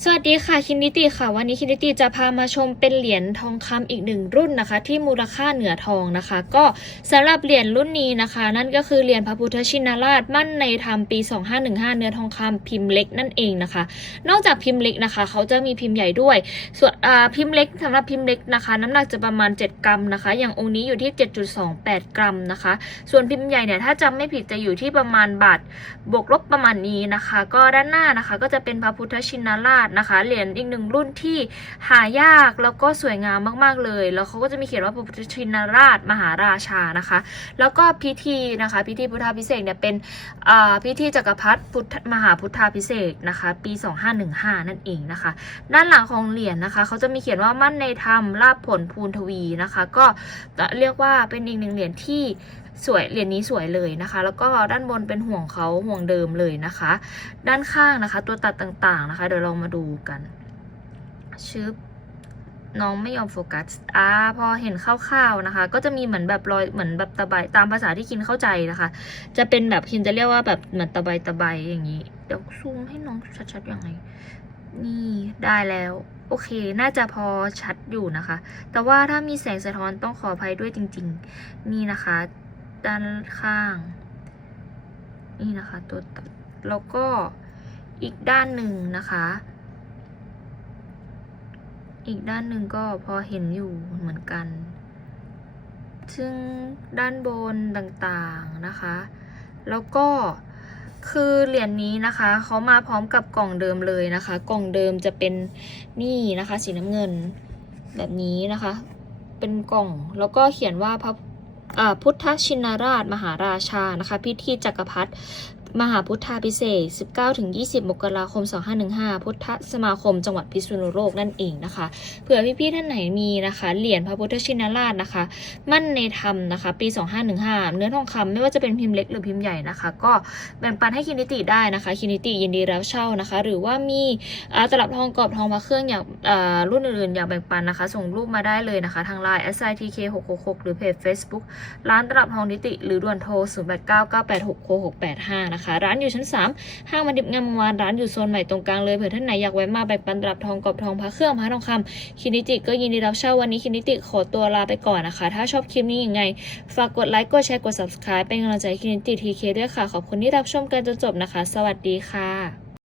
สวัสดีค่ะคินิติค่ะ วันนี้คินิติจะพามาชมเป็นเหรียญทองคำอีกหนึ่งรุ่นนะคะ ที่มูลค่าเหนือทองนะคะ ก็สำหรับเหรียญรุ่นนี้นะคะ นั่นก็คือเหรียญพระพุทธชินราชมั่นในธรรมปี 2515 เนื้อทองคำพิมพ์เล็กนั่นเองนะคะ นอกจากพิมพ์เล็กนะคะ เขาจะมีพิมพ์ใหญ่ด้วย ส่วนอ่าพิมพ์เล็กสำหรับพิมพ์เล็กนะคะ น้ำหนักจะประมาณ 7 กรัมนะคะ อย่างองค์นี้อยู่ที่ 7.28 กรัมนะคะ ส่วนพิมพ์ใหญ่เนี่ยถ้าจำไม่ผิดจะอยู่ที่ประมาณบาทบวกลบประมาณนี้นะคะ ก็ด้านหน้านะคะ ก็จะเป็นพระพุทธชินราชนะคะเหรียญอีกหนึ่งรุ่นที่หายากแล้วก็สวยงามมากๆเลย แล้วเขาก็จะมีเขียนว่าพระพุทธชินราชมหาราชานะคะ แล้วก็พิธีนะคะ พิธีพุทธาพิเศษเนี่ยเป็นอ่าพิธีจักรพรรดิพุทธมหาพุทธาพิเศษนะคะ ปี 2515 นั่นเองนะคะ ด้านหลังของเหรียญนะคะเขาจะมีเขียนว่ามั่นในธรรมลาภผลภูนทวีนะคะ ก็เรียกว่าเป็นอีกหนึ่งเหรียญที่ สวยเหรียญนี้สวยเลยนะคะ แล้วก็ด้านบนเป็นห่วงเขาห่วงเดิมเลยนะคะ ด้านข้างนะคะ ตัวตัดต่างๆนะคะ เดี๋ยวเรามาดูกันชึบน้องไม่ยอมโฟกัส อ่า พอเห็นคร่าวๆนะคะ ก็จะมีเหมือนแบบรอย เหมือนแบบตะไบตามภาษาที่คินเข้าใจนะคะ จะเป็นแบบคินจะเรียกว่าแบบเหมือนตะไบตะไบอย่างนี้ เดี๋ยวซูมให้น้องชัดๆยังไง นี่ได้แล้ว โอเค น่าจะพอชัดอยู่นะคะ แต่ว่าถ้ามีแสงสะท้อนต้องขออภัยด้วยจริง ๆ นี่นะคะ ด้านข้าง นี่นะคะตัวตัดแล้วก็อีกด้านหนึ่งนะคะ อีกด้านหนึ่งก็พอเห็นอยู่เหมือนกัน ซึ่งด้านบนต่างๆนะคะ แล้วก็คือเหรียญนี้นะคะเขามาพร้อมกับกล่องเดิมเลยนะคะ กล่องเดิมจะเป็นนี่นะคะ สีน้ำเงิน แบบนี้นะคะ เป็นกล่องแล้วก็เขียนว่าพระ พุทธชินราช มหาราชานะคะ พิธีจักรพรรดิ มหาพุทธาพิเศษ 19-20 มกราคม 2515 พุทธสมาคม จังหวัดพิษณุโลกนั่นเองนะคะ เผื่อพี่ๆท่านไหนมีนะคะ เหรียญพระพุทธชินราชนะคะ มั่นในธรรมนะคะ ปี 2515 เนื้อทองคำไม่ว่าจะเป็นพิมพ์เล็กหรือพิมพ์ใหญ่นะคะ ก็แบ่งปันให้คินิติได้นะคะ คินิติยินดีรับเช่านะคะ หรือว่ามีอาตลับทองกรอบทองพระเครื่องอย่างรุ่นอื่นๆ อยากแบ่งปันนะคะ ส่งรูปมาได้เลยนะคะ ทางไลน์ s i t k 6 6 6 หรือเพจ Facebook ร้านตลับทองนิติ หรือด่วนโทร 089986685นะคะนะคะ ร้านอยู่ชั้น 3 ห้างมันดิบงามวงวานร้านอยู่โซนใหม่ตรงกลางเลยเผื่อท่านไหนอยากแวะมาแบ่งปันรับทองกอบทองพระเครื่องพระทองคำคินิติก็ยินดีรับเช่าวันนี้คินิติขอตัวลาไปก่อนนะคะ ถ้าชอบคลิปนี้ยังไง ฝากกดไลค์กดแชร์กด subscribe เป็นกำลังใจคินิติทีเคด้วยค่ะ ขอบคุณที่รับชมกันจนจบนะคะ สวัสดีค่ะ